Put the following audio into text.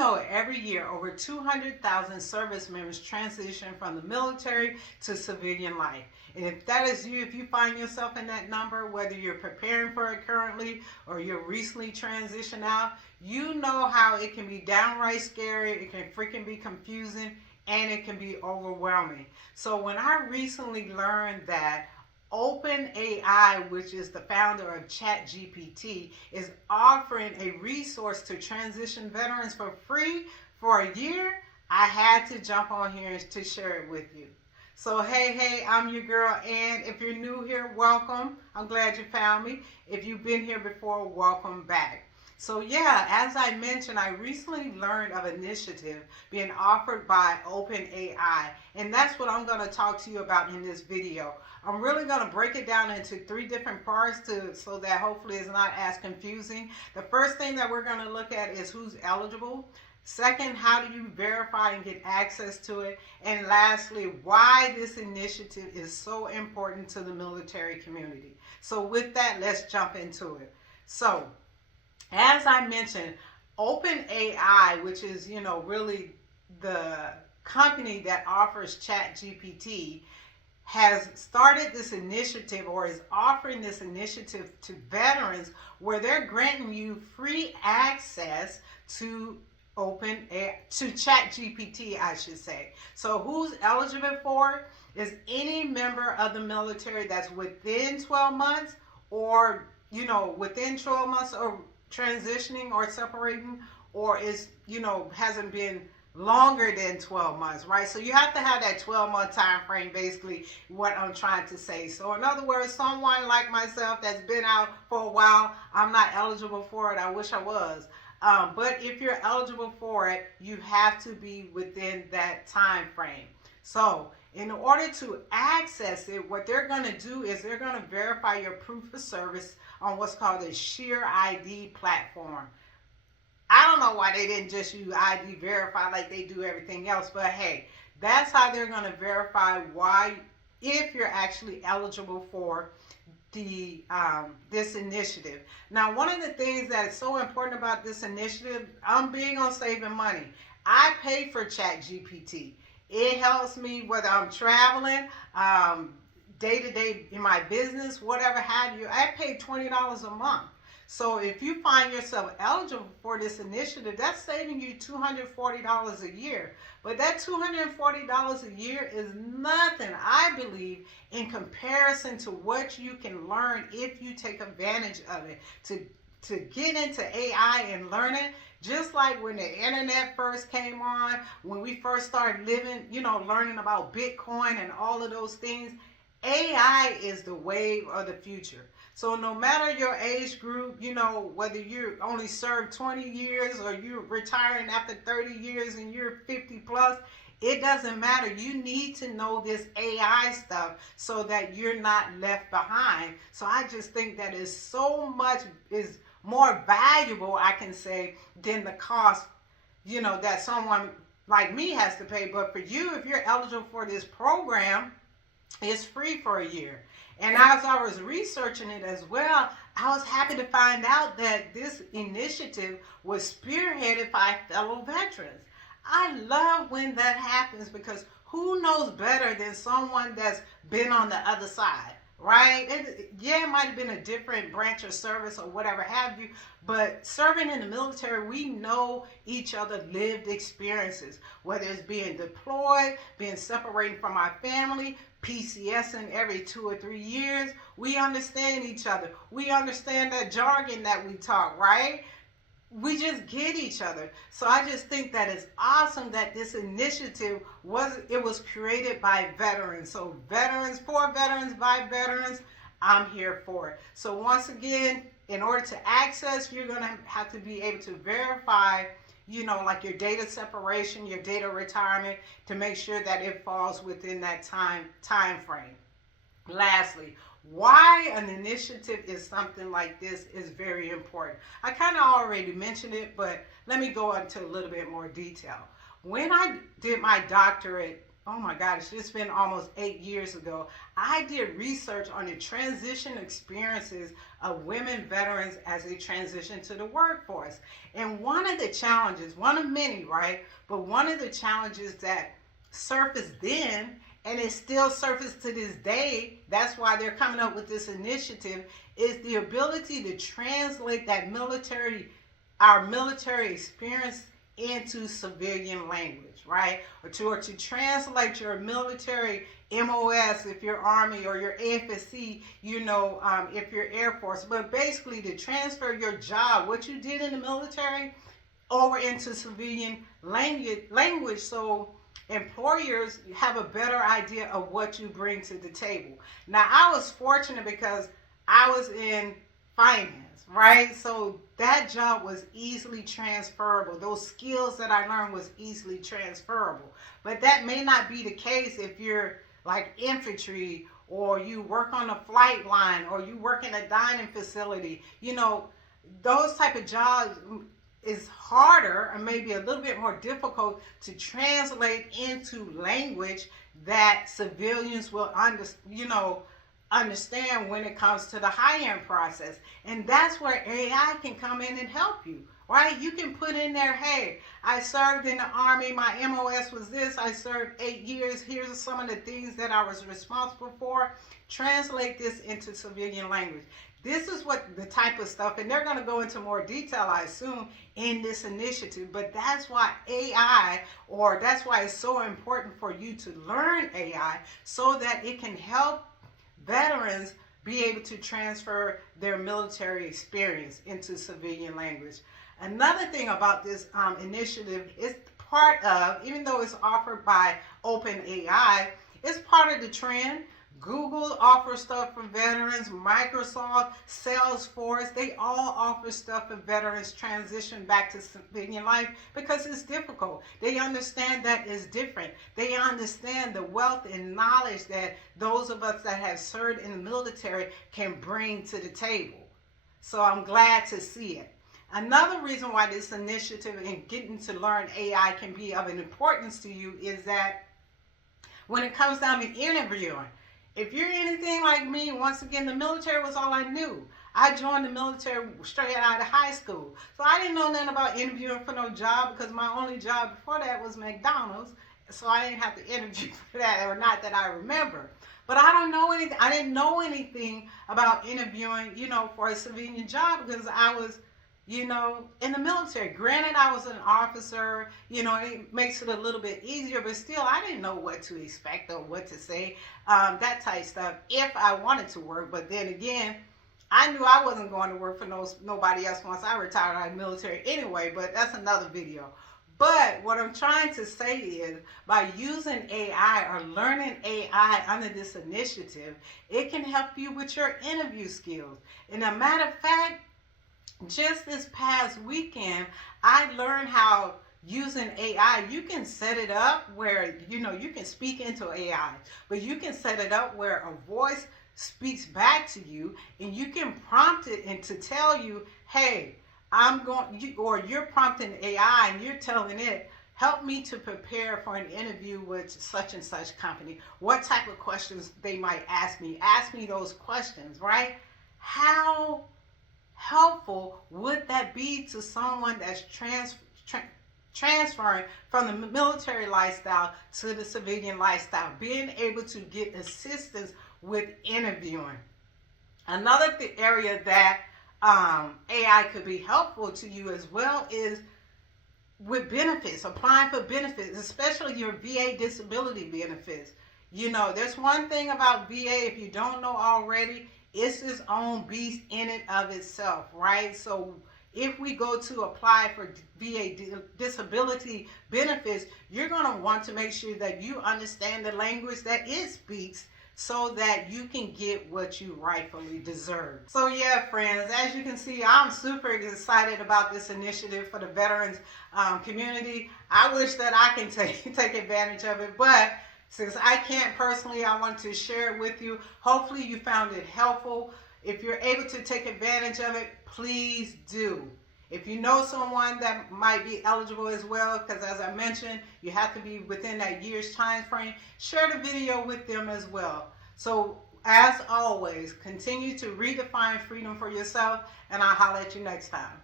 every year over 200,000 service members transition from the military to civilian life. And if that is you, if you find yourself in that number, whether you're preparing for it currently or you're recently transitioned out, you know how it can be downright scary, it can freaking be confusing, and it can be overwhelming. So when I recently learned that OpenAI, which is the founder of ChatGPT, is offering a resource to transition veterans for free for a year, I had to jump on here to share it with you. So hey, I'm your girl Ann. If you're new here, welcome. I'm glad you found me. If you've been here before, welcome back. So yeah, as I mentioned, I recently learned of an initiative being offered by OpenAI, and that's what I'm going to talk to you about in this video. I'm really going to break it down into 3 different parts so that hopefully it's not as confusing. The first thing that we're going to look at is who's eligible. Second, how do you verify and get access to it? And lastly, why this initiative is so important to the military community. So with that, let's jump into it. So, as I mentioned, OpenAI, which is, really the company that offers ChatGPT, has started this initiative or is offering this initiative to veterans where they're granting you free access to ChatGPT, I should say. So who's eligible for it is any member of the military that's within 12 months or, within 12 months or transitioning or separating, or is, hasn't been longer than 12 months, right? So you have to have that 12-month time frame, basically what I'm trying to say. So in other words, someone like myself that's been out for a while, I'm not eligible for it. I wish I was. But if you're eligible for it, you have to be within that time frame. So in order to access it, what they're going to do is they're going to verify your proof of service on what's called a Share ID platform. I don't know why they didn't just use ID Verify like they do everything else, but hey, that's how they're going to verify if you're actually eligible for this initiative. Now, one of the things that is so important about this initiative, I'm big on saving money. I pay for ChatGPT. It helps me whether I'm traveling, day to day in my business, whatever have you. I pay $20 a month. So if you find yourself eligible for this initiative, that's saving you $240 a year. But that $240 a year is nothing, I believe, in comparison to what you can learn if you take advantage of it. To get into AI and learn it, just like when the internet first came on, when we first started living, learning about Bitcoin and all of those things, AI is the wave of the future. So no matter your age group, whether you only served 20 years or you're retiring after 30 years and you're 50 plus, it doesn't matter. You need to know this AI stuff so that you're not left behind. So I just think that is more valuable, I can say, than the cost, that someone like me has to pay. But for you, if you're eligible for this program, it's free for a year. And as I was researching it as well, I was happy to find out that this initiative was spearheaded by fellow veterans. I love when that happens because who knows better than someone that's been on the other side, right? It might have been a different branch of service or whatever have you, but serving in the military, we know each other lived experiences, whether it's being deployed, being separated from our family, PCSing every 2 or 3 years. We understand each other. We understand that jargon that we talk, right? We just get each other. So I just think that it's awesome that this initiative was created by veterans. So veterans, for veterans, by veterans, I'm here for it. So once again, in order to access, you're going to have to be able to verify, like your data separation, your data retirement, to make sure that it falls within that time frame. Lastly, why an initiative is something like this is very important. I kind of already mentioned it, but let me go into a little bit more detail. When I did my doctorate oh my gosh, it's been almost 8 years ago. I did research on the transition experiences of women veterans as they transition to the workforce. And one of the challenges, one of many, right? But one of the challenges that surfaced then, and it still surfaced to this day, that's why they're coming up with this initiative, is the ability to translate that our military experience into civilian language, right? Or to translate your military MOS if you're Army, or your AFSC, if you're Air Force. But basically to transfer your job, what you did in the military, over into civilian language, so employers have a better idea of what you bring to the table. Now, I was fortunate because I was in finance, right? So that job was easily transferable. Those skills that I learned was easily transferable. But that may not be the case if you're like infantry, or you work on a flight line, or you work in a dining facility. Those type of jobs is harder, or maybe a little bit more difficult to translate into language that civilians will understand when it comes to the high-end process. And that's where AI can come in and help you, right? You can put in there, hey, I served in the Army, my MOS was this, I served 8 years, here's some of the things that I was responsible for. Translate this into civilian language. This is what the type of stuff, and they're going to go into more detail, I assume, in this initiative. But that's why AI, or that's why it's so important for you to learn AI, so that it can help veterans be able to transfer their military experience into civilian language. Another thing about this initiative is part of, even though it's offered by OpenAI, it's part of the trend. Google offers stuff for veterans, Microsoft, Salesforce, they all offer stuff for veterans transition back to civilian life, because it's difficult. They understand that it's different. They understand the wealth and knowledge that those of us that have served in the military can bring to the table. So I'm glad to see it. Another reason why this initiative and getting to learn AI can be of an importance to you is that when it comes down to interviewing, if you're anything like me, once again, the military was all I knew. I joined the military straight out of high school. So I didn't know nothing about interviewing for no job, because my only job before that was McDonald's. So I didn't have to interview for that, or not that I remember. But I don't know anything. I didn't know anything about interviewing, for a civilian job, because I was, in the military. Granted, I was an officer, it makes it a little bit easier, but still, I didn't know what to expect or what to say, that type stuff, if I wanted to work. But then again, I knew I wasn't going to work for nobody else once I retired out of the military anyway, but that's another video. But what I'm trying to say is, by using AI or learning AI under this initiative, it can help you with your interview skills. And a matter of fact, just this past weekend, I learned how using AI, you can set it up where, you can speak into AI, but you can set it up where a voice speaks back to you, and you can prompt it and to tell you, hey, or you're prompting AI and you're telling it, help me to prepare for an interview with such and such company. What type of questions they might ask me? Ask me those questions, right? How helpful would that be to someone that's transferring from the military lifestyle to the civilian lifestyle, being able to get assistance with interviewing? Another area that AI could be helpful to you as well is with benefits, applying for benefits, especially your VA disability benefits. There's one thing about VA, if you don't know already, it's its own beast in and of itself, right? So if we go to apply for VA disability benefits, you're going to want to make sure that you understand the language that it speaks, so that you can get what you rightfully deserve. So yeah, friends, as you can see, I'm super excited about this initiative for the veterans community. I wish that I can take advantage of it, but since I can't personally, I want to share it with you. Hopefully you found it helpful. If you're able to take advantage of it, please do. If you know someone that might be eligible as well, because as I mentioned, you have to be within that year's time frame, share the video with them as well. So as always, continue to redefine freedom for yourself, and I'll holler at you next time.